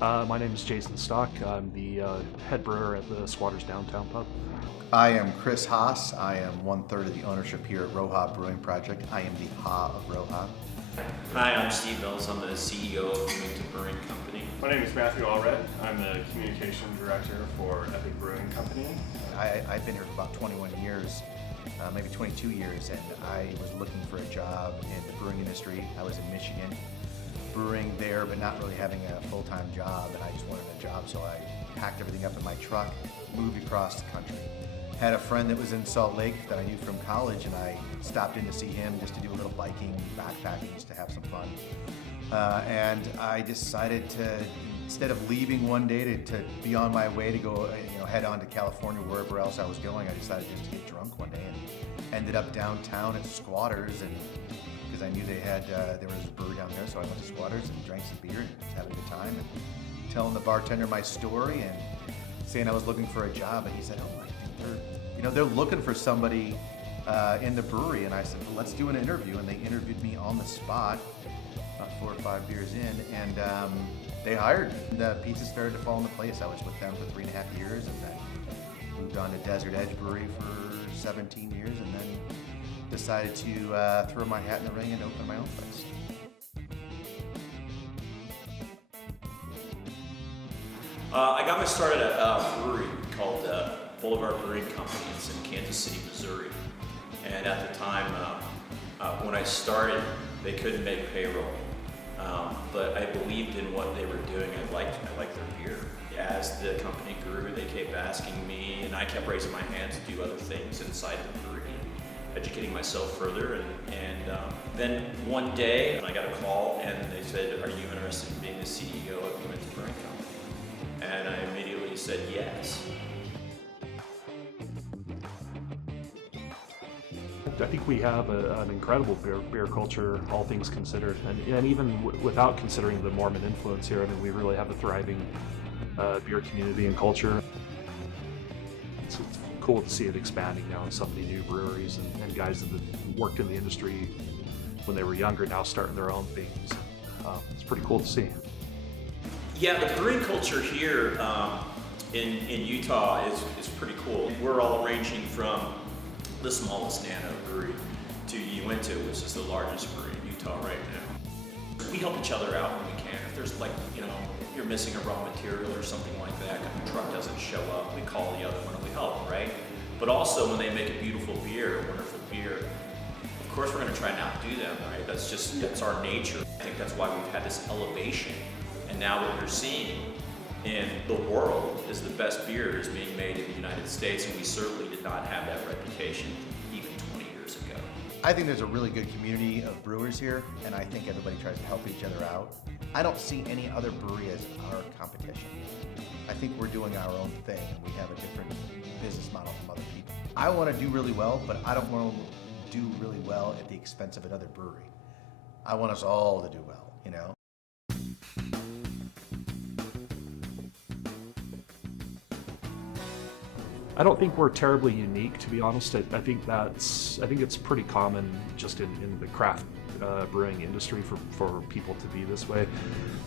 My name is Jason Stock. I'm the head brewer at the Squatters Downtown Pub. I am Chris Haas. I am one-third of the ownership here at Roja Brewing Project. I am the Ha of Roja. Hi, I'm Steve Mills. I'm the CEO of Bloomington Brewing Company. My name is Matthew Allred. I'm the communication director for Epic Brewing Company. I've been here for about 21 years, maybe 22 years, and I was looking for a job in the brewing industry. I was in Michigan, brewing there, but not really having a full-time job, and I just wanted a job, so I packed everything up in my truck, moved across the country. Had a friend that was in Salt Lake that I knew from college, and I stopped in to see him just to do a little biking, backpacking, just to have some fun. And I decided to, instead of leaving one day to be on my way to go, head on to California, wherever else I was going, I decided just to get drunk one day and ended up downtown at Squatters, and because I knew they had, there was a brewery down there, so I went to Squatters and drank some beer and was having a good time and telling the bartender my story and saying I was looking for a job, and he said, "Oh my, they're looking for somebody in the brewery," and I said, "Well, let's do an interview," and they interviewed me on the spot, about 4 or 5 beers in, and they hired me. The pieces started to fall into place. I was with them for 3.5 years, and then moved on to Desert Edge Brewery for 17 years, and then decided to throw my hat in the ring and open my own place. I got my start at a brewery called Boulevard Brewing Company. It's in Kansas City, Missouri. And at the time, when I started, they couldn't make payroll. But I believed in what they were doing. I liked their beer. As the company grew, they kept asking me, and I kept raising my hand to do other things inside the brewery, educating myself further. And then one day, I got a call, and they said, "Are you interested in being the CEO of Bloomington Brewing Company?" And I immediately said yes. I think we have an incredible beer culture, all things considered, and even without considering the Mormon influence here, I mean, we really have a thriving beer community and culture. It's cool to see it expanding now in so many new breweries and guys that have worked in the industry when they were younger now starting their own things. It's pretty cool to see. Yeah, the brewing culture here in Utah is pretty cool. We're all ranging from the smallest nano brewery to Uinta, which is the largest brewery in Utah right now. We help each other out when we can. If there's you're missing a raw material or something like that, if the truck doesn't show up, we call the other one and we help, right? But also when they make a beautiful beer, a wonderful beer, of course we're gonna try and outdo them, right? That's our nature. I think that's why we've had this elevation. And now what you're seeing in the world is the best beer is being made in the United States, and we certainly did not have that reputation even 20 years ago. I think there's a really good community of brewers here, and I think everybody tries to help each other out. I don't see any other brewery as our competition. I think we're doing our own thing, and we have a different business model from other people. I want to do really well, but I don't want to do really well at the expense of another brewery. I want us all to do well, I don't think we're terribly unique, to be honest. I think it's pretty common just in the craft brewing industry for people to be this way.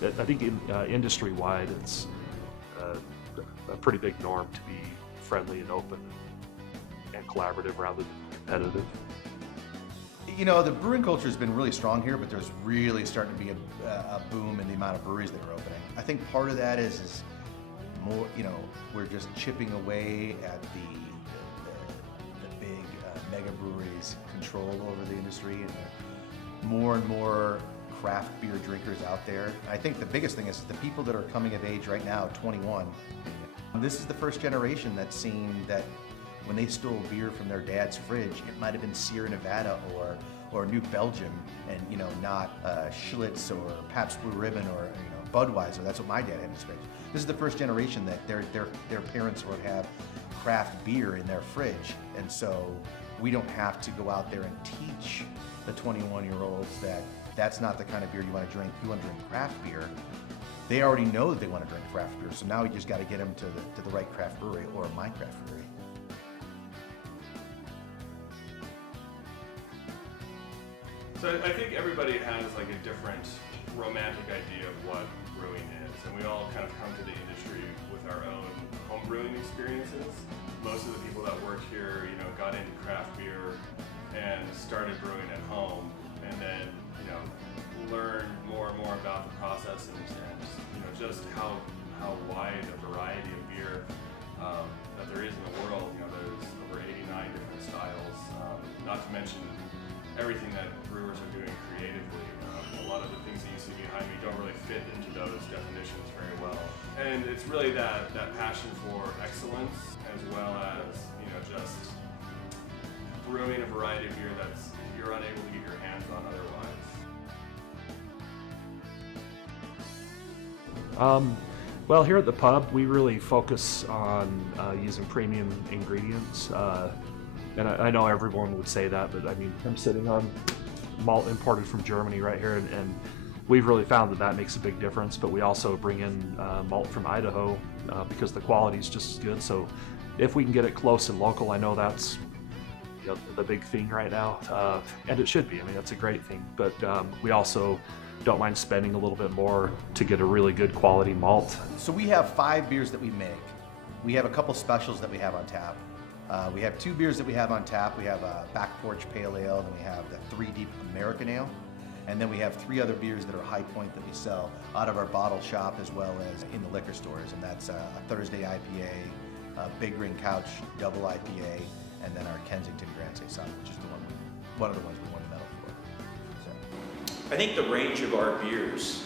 I think industry-wide, it's a pretty big norm to be friendly and open and collaborative rather than competitive. The brewing culture has been really strong here, but there's really starting to be a boom in the amount of breweries that are opening. I think part of that is more, we're just chipping away at the big mega breweries' control over the industry, and there are more and more craft beer drinkers out there. I think the biggest thing is the people that are coming of age right now, 21. This is the first generation that's seen that when they stole beer from their dad's fridge, it might have been Sierra Nevada or New Belgium, and not Schlitz or Pabst Blue Ribbon or Budweiser. That's what my dad had in his fridge. This is the first generation that their parents would have craft beer in their fridge, and so we don't have to go out there and teach the 21-year-olds that that's not the kind of beer you want to drink. You want to drink craft beer. They already know that they want to drink craft beer, so now we just got to get them to the right craft brewery or my craft brewery. So I think everybody has like a different romantic idea of what brewing is. And we all kind of come to the industry with our own home brewing experiences. Most of the people that work here, got into craft beer and started brewing at home, and then, learned more and more about the process and just how wide a variety of beer that there is in the world. There's over 89 different styles, not to mention everything that brewers are doing creatively. A lot of the things that you see behind me don't really fit into those definitions very well. And it's really that passion for excellence, as well as, just brewing a variety of beer that's you're unable to get your hands on otherwise. Well, here at the pub, we really focus on using premium ingredients. And I know everyone would say that, but I mean, I'm sitting on malt imported from Germany right here, and we've really found that makes a big difference. But we also bring in malt from Idaho because the quality is just as good. So if we can get it close and local, I know that's the big thing right now, and it should be. I mean, that's a great thing. But we also don't mind spending a little bit more to get a really good quality malt. So we have 5 beers that we make. We have a couple specials that we have on tap. We have 2 beers that we have on tap. We have a Back Porch Pale Ale, and we have the 3 Deep American Ale. And then we have 3 other beers that are High Point that we sell out of our bottle shop as well as in the liquor stores. And that's a Thursday IPA, a Big Ring Couch Double IPA, and then our Kensington Grand Saison, which is one of the ones we won the medal for. So. I think the range of our beers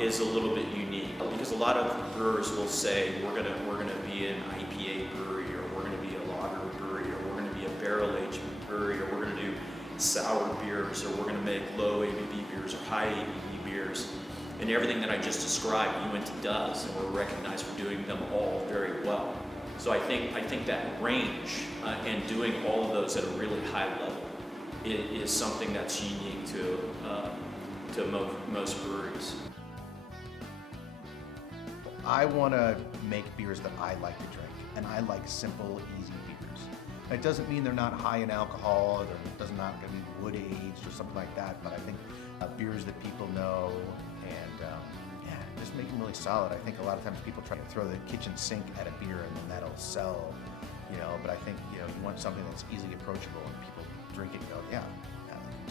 is a little bit unique because a lot of brewers will say we're gonna be an IPA brewery, or we're gonna be a lager brewery, or we're gonna be a barrel aged brewery, or we're gonna do sour beers, or we're gonna make low ABV beers or high ABV beers. And everything that I just described, Uinta does, and we're recognized for doing them all very well. So I think that range and doing all of those at a really high level is something that's unique to most breweries. I want to make beers that I like to drink, and I like simple, easy beers. It doesn't mean they're not high in alcohol, or it doesn't not going to be wood aged or something like that. But I think beers that people know, and just make them really solid. I think a lot of times people try to throw the kitchen sink at a beer and then that'll sell, But I think you want something that's easily approachable, and people drink it and go, yeah,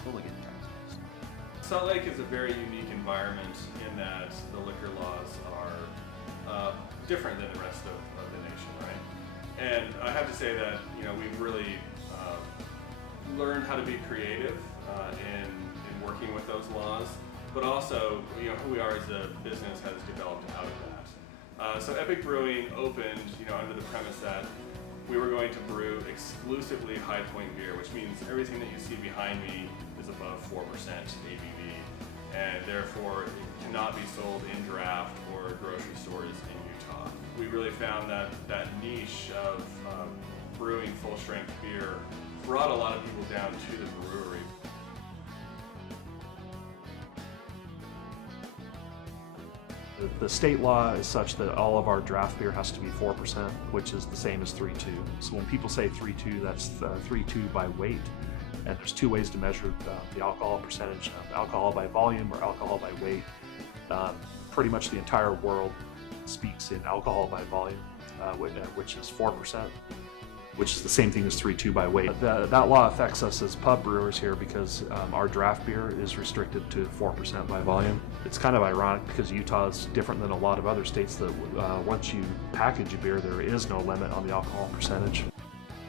totally get it. Salt Lake is a very unique environment in that the liquor laws are different than the rest of the nation, right? And I have to say that we've really learned how to be creative in working with those laws, but also who we are as a business has developed out of that. So Epic Brewing opened under the premise that we were going to brew exclusively High Point beer, which means everything that you see behind me is above 4% ABV, and therefore it cannot be sold in draft or grocery stores in Utah. We really found that niche of brewing full-strength beer brought a lot of people down to the brewery. The state law is such that all of our draft beer has to be 4%, which is the same as 3.2. So when people say 3.2, that's 3.2 by weight. And there's 2 ways to measure the alcohol percentage, alcohol by volume or alcohol by weight. Pretty much the entire world speaks in alcohol by volume, which is 4%, which is the same thing as 3.2 by weight. That law affects us as pub brewers here because our draft beer is restricted to 4% by volume. It's kind of ironic because Utah is different than a lot of other states that once you package a beer, there is no limit on the alcohol percentage.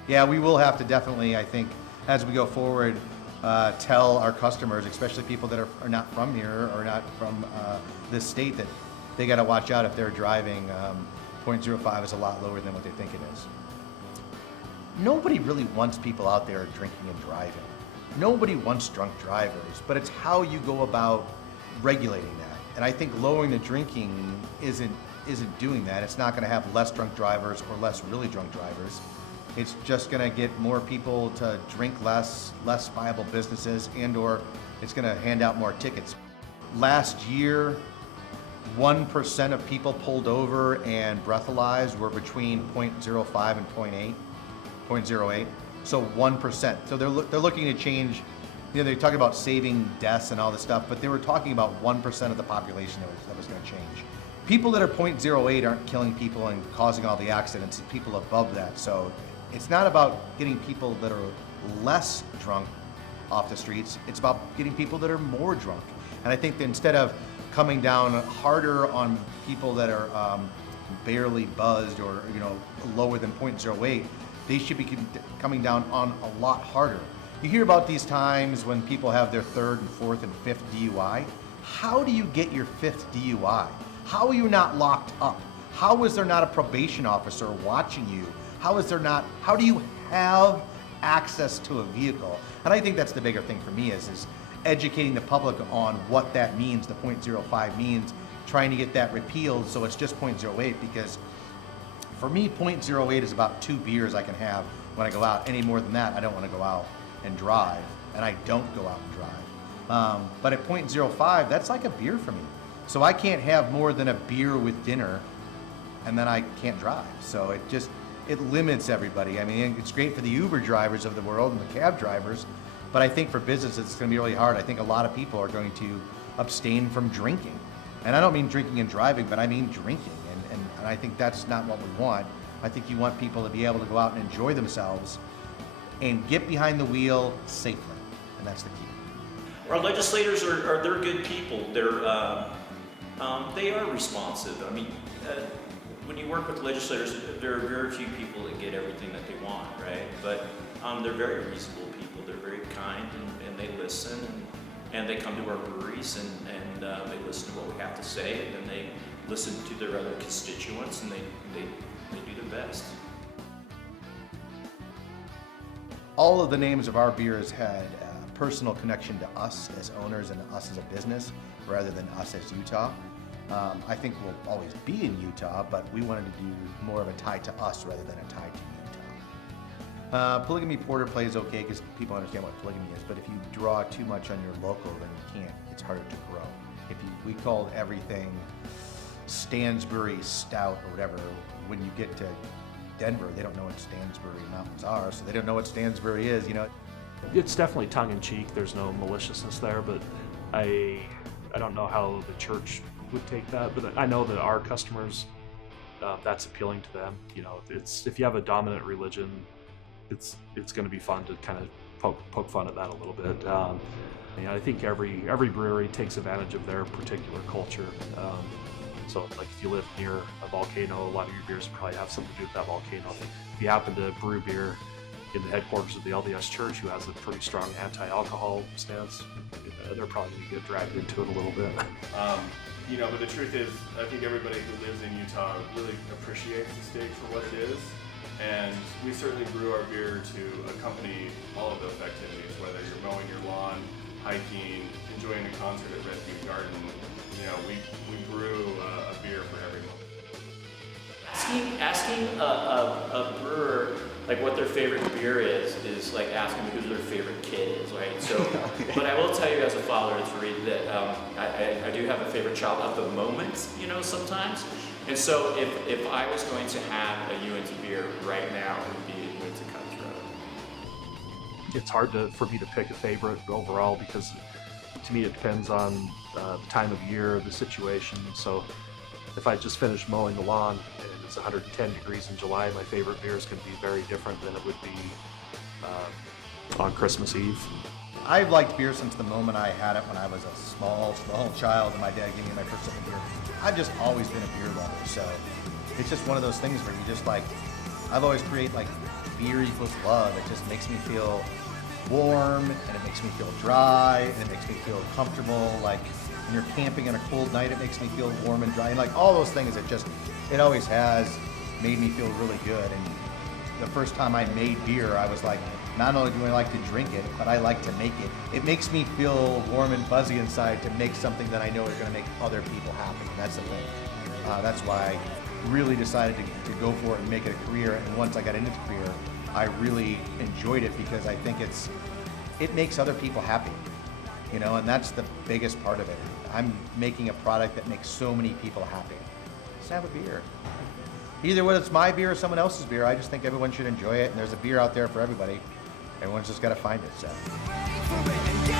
Yeah, we will have to definitely, I think, as we go forward, tell our customers, especially people that are not from here or not from this state, that they got to watch out if they're driving. 0.05 is a lot lower than what they think it is. Nobody really wants people out there drinking and driving. Nobody wants drunk drivers, but it's how you go about regulating that. And I think lowering the drinking isn't doing that. It's not going to have less drunk drivers or less really drunk drivers. It's just going to get more people to drink less viable businesses, and/or it's going to hand out more tickets. Last year, 1% of people pulled over and breathalyzed were between 0.05 and 0.08. So 1%. So they're looking to change They talk about saving deaths and all this stuff, but they were talking about 1% of the population that was going to change. People that are 0.08 aren't killing people and causing all the accidents, it's people above that. So it's not about getting people that are less drunk off the streets, it's about getting people that are more drunk. And I think that instead of coming down harder on people that are barely buzzed or lower than 0.08, they should be coming down on a lot harder. You hear about these times when people have their third and fourth and fifth DUI. How do you get your fifth DUI? How are you not locked up? How is there not a probation officer watching you? How do you have access to a vehicle? And I think that's the bigger thing for me is educating the public on what that means, the 0.05 means, trying to get that repealed so it's just 0.08, because for me 0.08 is about 2 beers I can have when I go out. Any more than that, I don't want to go out and drive, and I don't go out and drive. But at 0.05, that's like a beer for me. So I can't have more than a beer with dinner, and then I can't drive. So it limits everybody. I mean, it's great for the Uber drivers of the world and the cab drivers, but I think for business it's going to be really hard. I think a lot of people are going to abstain from drinking. And I don't mean drinking and driving, but I mean drinking. And I think that's not what we want. I think you want people to be able to go out and enjoy themselves and get behind the wheel safely. And that's the key. Our legislators they're good people. They are responsive. I mean, when you work with legislators, there are very few people that get everything that they want, right? But they're very reasonable people. They're very kind, and they listen, and they come to our breweries, and they listen to what we have to say, and then they listen to their other constituents, and they do their best. All of the names of our beers had a personal connection to us as owners and us as a business, rather than us as Utah. I think we'll always be in Utah, but we wanted to do more of a tie to us rather than a tie to Utah. Polygamy Porter plays okay because people understand what polygamy is, but if you draw too much on your local, then you can't. It's harder to grow. We called everything Stansbury Stout or whatever. When you get to Denver, they don't know what Stansbury Mountains are, so they don't know what Stansbury is. It's definitely tongue-in-cheek. There's no maliciousness there, but I don't know how the church would take that. But I know that our customers, that's appealing to them. It's if you have a dominant religion, it's going to be fun to kind of poke fun at that a little bit. I think every brewery takes advantage of their particular culture. So, like if you live near a volcano, a lot of your beers probably have something to do with that volcano. If you happen to brew beer in the headquarters of the LDS Church, who has a pretty strong anti-alcohol stance, they're probably going to get dragged into it a little bit. But the truth is, I think everybody who lives in Utah really appreciates the state for what it is. And we certainly brew our beer to accompany all of those activities, whether you're mowing your lawn, hiking, enjoying a concert at Redview Garden. We brew a beer for everyone. Asking a brewer like what their favorite beer is like asking who their favorite kid is, right? So, but I will tell you as a father, it's Reed, that I do have a favorite child at the moment, sometimes. And so if I was going to have a Uinta beer right now, it would be a Uinta Cutthroat. It's hard for me to pick a favorite overall because to me it depends on the time of year, the situation. So if I just finished mowing the lawn and it's 110 degrees in July, my favorite beer is going to be very different than it would be on Christmas Eve. I've liked beer since the moment I had it when I was a small child and my dad gave me my first sip of beer. I've just always been a beer lover, so it's just one of those things where you just I've always created beer equals love. It just makes me feel warm, and it makes me feel dry, and it makes me feel comfortable. When you're camping on a cold night, it makes me feel warm and dry, and all those things. It always has made me feel really good. And the first time I made beer, I was like, not only do I like to drink it, but I like to make it. It makes me feel warm and fuzzy inside to make something that I know is going to make other people happy. And that's the thing. That's why I really decided to go for it and make it a career. And once I got into the career, I really enjoyed it because I think it makes other people happy, and that's the biggest part of it. I'm making a product that makes so many people happy. Just have a beer. Either whether it's my beer or someone else's beer, I just think everyone should enjoy it, and there's a beer out there for everybody. Everyone's just got to find it, so. for it and